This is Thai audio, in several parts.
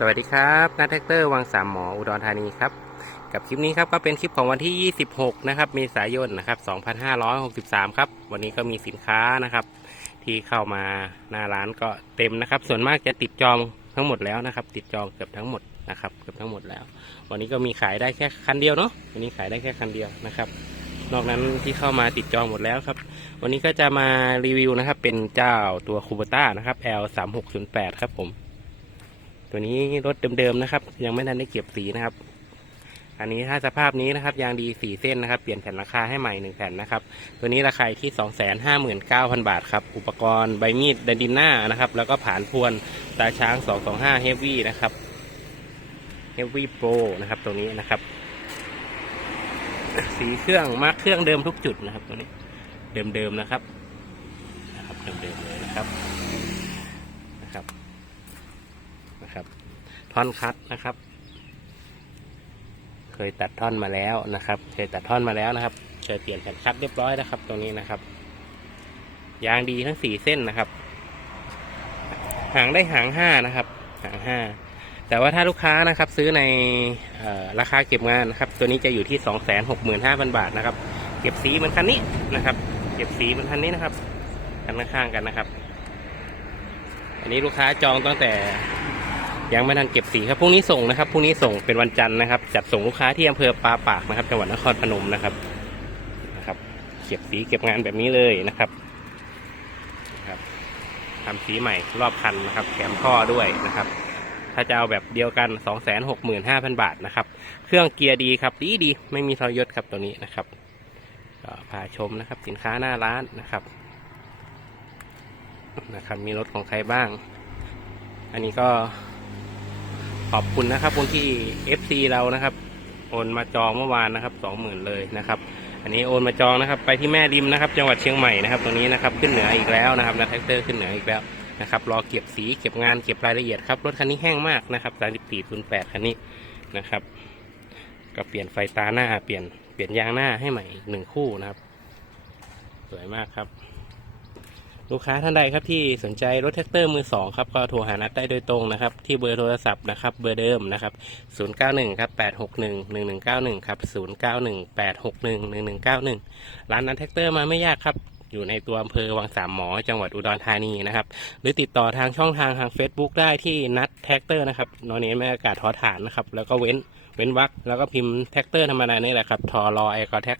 สวัสดีครับนัทแท็กเตอร์วังสามหมออุดรธานีครับ กับคลิปนี้ครับก็เป็นคลิปของวันที่ 26 นะครับเมษายนนะครับ2563 ครับ วันนี้ก็มีสินค้านะครับ ที่เข้ามาหน้าร้านก็เต็มนะครับ ส่วนมากจะติดจองทั้งหมดแล้วนะครับ ติดจองเกือบทั้งหมดนะครับเกือบทั้งหมดแล้ว วันนี้ก็มีขายได้แค่คันเดียวเนาะวันนี้ขายได้แค่คันเดียวนะครับนอกนั้นที่เข้ามาติดจองหมดแล้วครับ วันนี้ก็จะมารีวิวนะครับ เป็นเจ้าตัวคูเบต้านะครับ L 3 6 0 8 ครับผม ตัวนี้รถเดิมๆนะครับ ยังไม่ทันได้เก็บสีนะครับ อันนี้ถ้าสภาพนี้นะครับยางดีสี่เส้นนะครับ เปลี่ยนแผ่นราคาให้ใหม่หนึ่งแผ่นนะครับ ตัวนี้ราคาที่สองแสนห้าหมื่นเก้าพันบาทครับ อุปกรณ์ใบมีดดันดินหน้านะครับ แล้วก็ผานพวนตาช้างสองสองห้าเฮฟวี่นะครับเฮฟวี่โปรนะครับ ตัวนี้นะครับ สีเครื่องมาเครื่องเดิมทุกจุดนะครับ ตัวนี้ เดิมๆนะครับ นะครับเดิมๆเลยนะครับนะครับ นะครับ ท่อนคัดนะครับ เคยตัดท่อนมาแล้วนะครับ เคยตัดท่อนมาแล้วนะครับ เคยเปลี่ยนแผ่นคัดเรียบร้อยนะครับ ตรงนี้นะครับ ยางดีทั้งสี่เส้นนะครับ หางได้หางห้านะครับ หางห้าแต่ว่าถ้าลูกค้านะครับซื้อในออราคาเก็บงานนะครับ ตัวนี้จะอยู่ที่สองแสนหกหมื่นห้าพันบาทนะครับ เก็บสีเหมันคันนี้นะครับ เก็บสีเหมันคันนี้นะครับกันข้างๆกันนะครับ อันนี้ลูกค้าจองตั้งแต่ ยังไม่ทันเก็บสีครับพรุ่งนี้ส่งนะครับพรุ่งนี้ส่งเป็นวันจันทร์นะครับ จัดส่งลูกค้าที่อำเภอปาปากนะครับ จังหวัดนครพนมนะครับนะครับ เก็บสีเก็บงานแบบนี้เลยนะครับนะครับทำสีใหม่รอบคันนะครับแถมท่อด้วยนะครับ ถ้าจะเอาแบบเดียวกัน 2 6 5 0 0 0 บาทนะครับ เครื่องเกียร์ดีครับดีดีไม่มีทรยศครับตัวนี้นะครับก็พาชมนะครับ สินค้าหน้าร้านนะครับนะครับ มีรถของใครบ้าง อันนี้ก็ ขอบคุณนะครับคนที่ FC เรานะครับ โอนมาจองเมื่อวานนะครับสองหมื่นเลยนะครับ อันนี้โอนมาจองนะครับ ไปที่แม่ริมนะครับ จังหวัดเชียงใหม่นะครับตรงนี้นะครับขึ้นเหนืออีกแล้วนะครับนะแท็กเตอร์ขึ้นเหนืออีกแล้วนะครับรอเก็บสีเก็บงานเก็บรายละเอียดครับรถคันนี้แห้งมากนะครับ3408คันนี้นะครับ ก็เปลี่ยนไฟตาหน้าเปลี่ยนเปลี่ยนยางหน้าให้ใหม่อีกหนึ่งคู่นะครับ สวยมากครับ ลูกค้าท่านใดครับที่สนใจรถแท็กเตอร์มือสองครับก็โทรหานัดได้โดยตรงนะครับ ที่เบอร์โทรศัพท์นะครับเบอร์เดิมนะครับ 091 ครับ 861 1191 ครับ 091 861 1191 ร้านนัดแท็กเตอร์มาไม่ยากครับอยู่ในตัวอำเภอวังสามหมอ จังหวัดอุดรธานีนะครับ หรือติดต่อทางช่องทางทาง Facebook ได้ที่นัดแท็กเตอร์นะครับ นอนเน้นไม่อากาศทอฐานนะครับ แล้วก็เว้นเว้นวรรคแล้วก็พิมพ์แท็กเตอร์ธรรมดานี่แหละครับทอรอไอคอแท็ก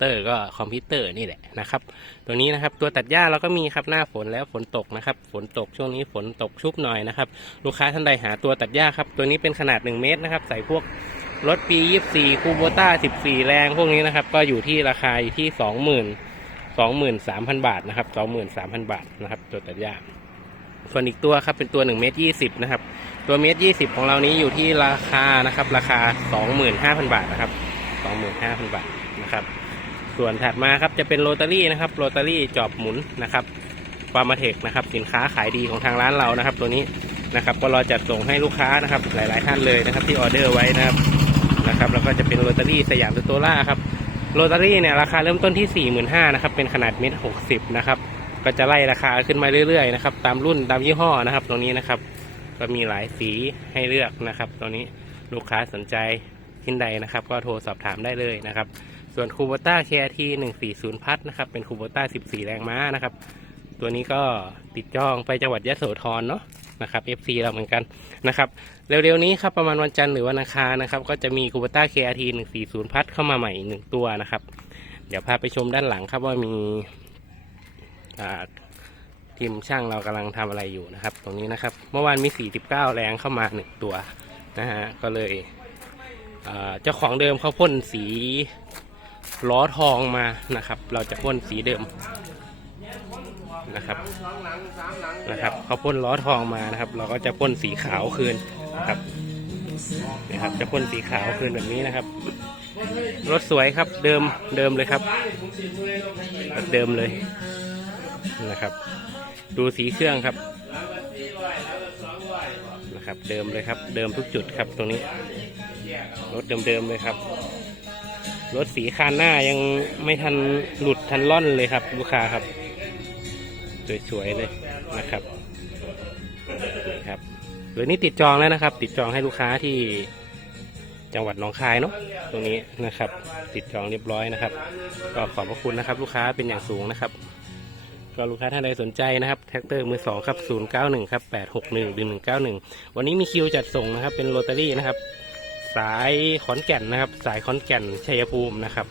เตอร์ก็คอมพิวเตอร์นี่แหละนะครับตัวนี้นะครับตัวตัดหญ้าเราก็มีครับหน้าฝนแล้วฝนตกนะครับฝนตกช่วงนี้ฝนตกชุบหน่อยนะครับลูกค้าท่านใดหาตัวตัดหญ้าครับตัวนี้เป็นขนาด 1 เมตรนะครับใส่พวกรถปี 24 คูโบต้า 14 แรงพวกนี้นะครับก็อยู่ที่ราคาอยู่ที่ 20,000 23,000 บาทนะครับ23,000 บาทนะครับตัวตัดหญ้าส่วนอีกตัวครับเป็นตัว1เมตร20นะครับตัวเมตร20 ของเรานี้อยู่ที่ราคานะครับราคา 25,000 บาทนะครับ25,000 บาทนะครับ ส่วนถัดมาครับจะเป็นโรตารี่นะครับโรตารี่จอบหมุนนะครับฟาร์มาเทคนะครับสินค้าขายดีของทางร้านเรานะครับ ตัวนี้นะครับก็รอจัดส่งให้ลูกค้านะครับหลาย ๆ ท่านเลยนะครับ ที่ออเดอร์ไว้นะครับนะครับ แล้วก็จะเป็นโรตารี่สยามโตล่าครับโรตารี่เนี่ยราคาเริ่มต้นที่ 4 5 0 0 0นะครับเป็นขนาดเมตรหกสิบนะครับก็จะไล่ราคาขึ้นมาเรื่อย ๆ นะครับ ตามรุ่นตามยี่ห้อนะครับ ตรงนี้นะครับ ก็มีหลายสีให้เลือกนะครับตัวนี้ลูกค้าสนใจชิ้นใดนะครับ ก็โทรสอบถามได้เลยนะครับ ส่วนคูโบต้า KRT 140พัทนะครับ เป็นคูโบต้า14แรงม้านะครับ ตัวนี้ก็ติดจองไปจังหวัดยะโสธรเนาะนะครับ FC เราเหมือนกันนะครับ เร็วๆนี้ครับประมาณวันจันทร์หรือวันอังคารนะครับ ก็จะมีคูโบต้า KRT 140พัทเข้ามาใหม่อีกหนึ่งตัวนะครับ เดี๋ยวพาไปชมด้านหลังครับว่ามีทีมช่างเรากำลังทำอะไรอยู่นะครับ ตรงนี้นะครับ เมื่อวานมี 49 แรงเข้ามาหนึ่งตัวนะฮะก็เลยเจ้าของเดิมเขาพ่นสี ล้อทองมานะครับ เราจะพ่นสีเดิมนะครับนะครับเขาพ่นล้อทองมานะครับ เราก็จะพ่นสีขาวคืนนะครับนะครับจะพ่นสีขาวคืนแบบนี้นะครับรถสวยครับเดิมเดิมเลยครับแบบเดิมเลยนะครับ ดูสีเครื่องครับนะครับ เดิมเลยครับ เดิมทุกจุดครับตรงนี้รถเดิมๆเลยครับ รถสีคานหน้ายังไม่ทันหลุดทันล่อนเลยครับ ลูกค้าครับ สวยๆเลยนะครับนี่ครับหรือนี่ติดจองแล้วนะครับ ติดจองให้ลูกค้าที่จังหวัดหนองคายเนาะตรงนี้นะครับ ติดจองเรียบร้อยนะครับ ก็ขอบพระคุณนะครับ ลูกค้าเป็นอย่างสูงนะครับก็ลูกค้าท่านใดสนใจนะครับแท็กเตอร์มือสองครับ091ครับ861 191วันนี้มีคิวจัดส่งนะครับ เป็นโรตารี่นะครับ สายขอนแก่นนะครับ สายขอนแก่นชัยภูมินะครับ